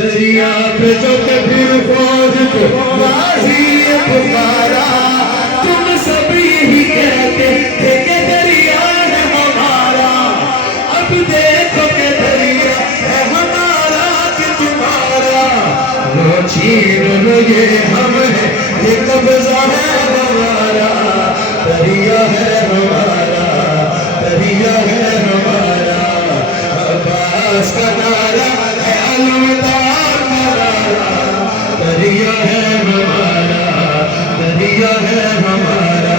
दरिया पे जो कभी फौज को गाजी पुकारा, तुम सब यही कहते थे कि दरिया है हमारा, अब देखो कि दरिया है हमारा कि तुम्हारा। वो छीन लो ये हम है, ये कब्जा है हमारा, दरिया है हमारा, दरिया है हमारा। अब्बास का नारा है अलविदार नारा, दरिया है हमारा, दरिया है हमारा।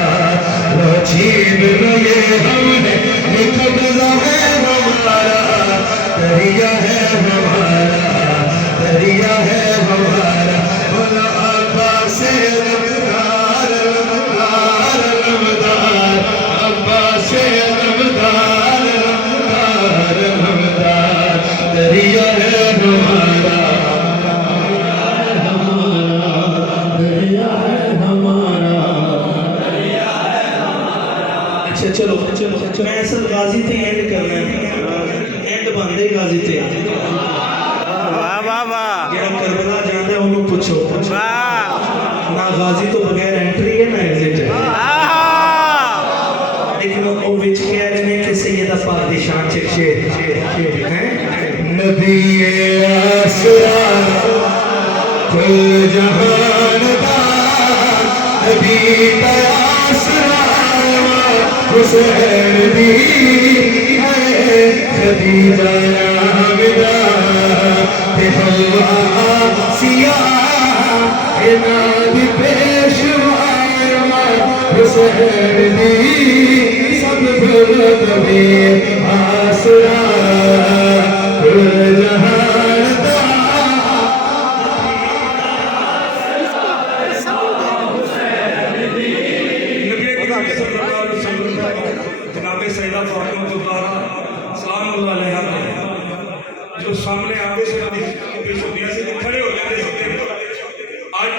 वो छीन लो ये हम है, ये कब्जा है हमारा, दरिया है हमारा, दरिया है हमारा। बोलो अब्बास से अलविदार, अलविदार, अलविदार, अब्बास से अलविदार, अलविदार, अलविदार, दरिया है हमारा, दरिया है हमारा। अच्छा चलो चलो, मैं असल गाजी थे एंड करना है, एंड बंदे गाजी थे। वाह वाह वाह जेड़ा करबला जाता है उन्होंने पूछो वाह ना, गाजी तो बगैर एंट्री है ना एग्जिट है। लेकिन वो विच कह रहे हैं कि सैयदा पाक दी शान च शेर हैं, नबी आसरा कुल जहान दा, नबी दा आसरा हुसैन दी है, खदीजा आमिना ते हवा आसिया, इनाद पेशवा हुसैन दी, सब नबी आसरा कुल जहान दा। जनाबे सैयदा फातिमा ज़हरा सलामुल्लाह अलैहा जो सामने आते से पेश होती से खड़े हो जाते थे। आज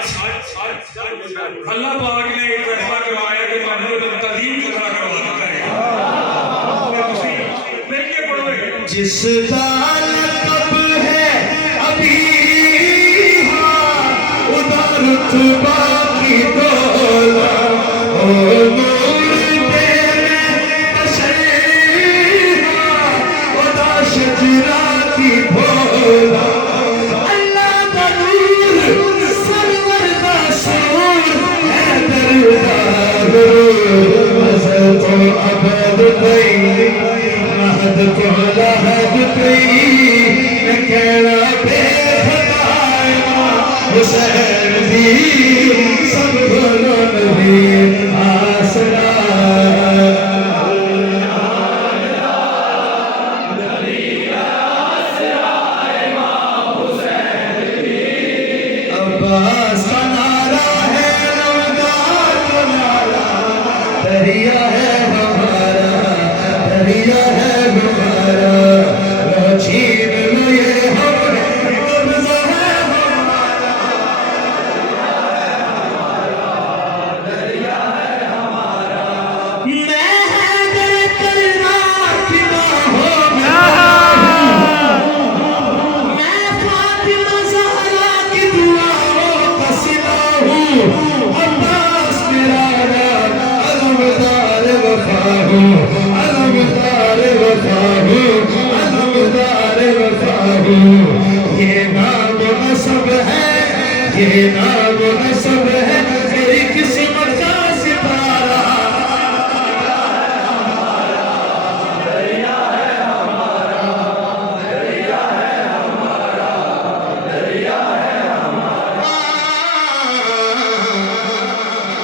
अल्लाह पाक ने एक फैसला करवाया कि मैं तदीम खड़ा करवा देता है। देखिए पढ़ो, जिसका लक़ब है अभी उधर रुतबा की दौला, ओ नूर तेरे तशरीहा उदा शजरा की भोला, अल्लाह का नूर सरवर का सूर है दरदार, अज़ल तो अबद तई महद को लहद तई, मैं कहना बेखुदाया हुसैन दी, सब बोलो नबी आसरा। अब्बास का नारा है अलविदार का नारा, दरिया है हमारा, दरिया है हमारा। वो छीन लो ये हम है, कब्जा है हमारा, दरिया है हमारा। मैं हैदर कररार की बाहों में, मैं फातिमा ज़हरा की दुआओं का सिला हूँ, अब्बास मेरा नाम अलविदार वफा हूँ, अलविदार वफा हूँ, अलविदार वफा हूँ। ये नाम नसब है, ये नाम नसब है, मेरी किस्मत का सितारा,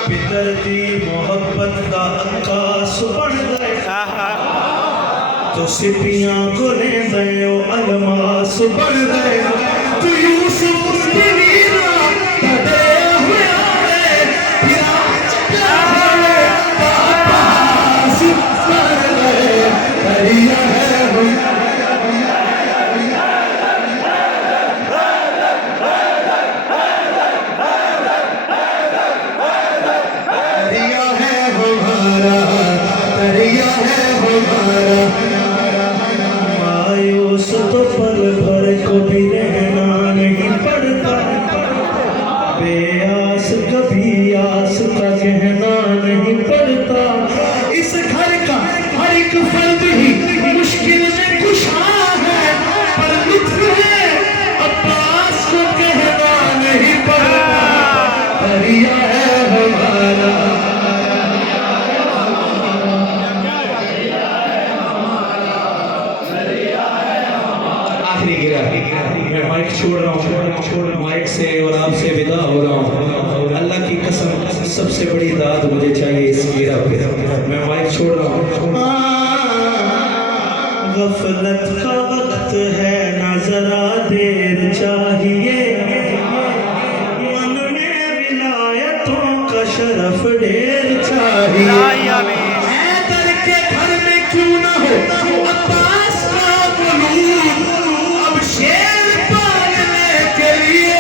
पितर दी मोहब्बत का आकाश बढ़ गए, तो सिपियां को ले गए अलमास बढ़ गए, तो यूसुफ की वीरा बदे हुए आए, फिर आज प्यारे पापा बढ़ गए, दरिया है दरिया है हमारा, दरिया है हमारा। मायूस तो पल भर को भी रहना नहीं, माइक से और आपसे विदा हो रहा हूँ। अल्लाह की कसम सबसे बड़ी दाद मुझे चाहिए इस गिरा पे। मैं माइक छोड़ रहा हूँ। गफलत का वक्त है ना जरा देर चाहिए, मन में विलायतों का शरफ ढेर चाहिए। हैदर के घर में क्यों ना हो अब्बास का वलूद, अब शेर पालने के लिए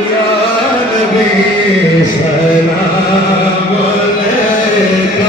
या नबी सलाम अलैका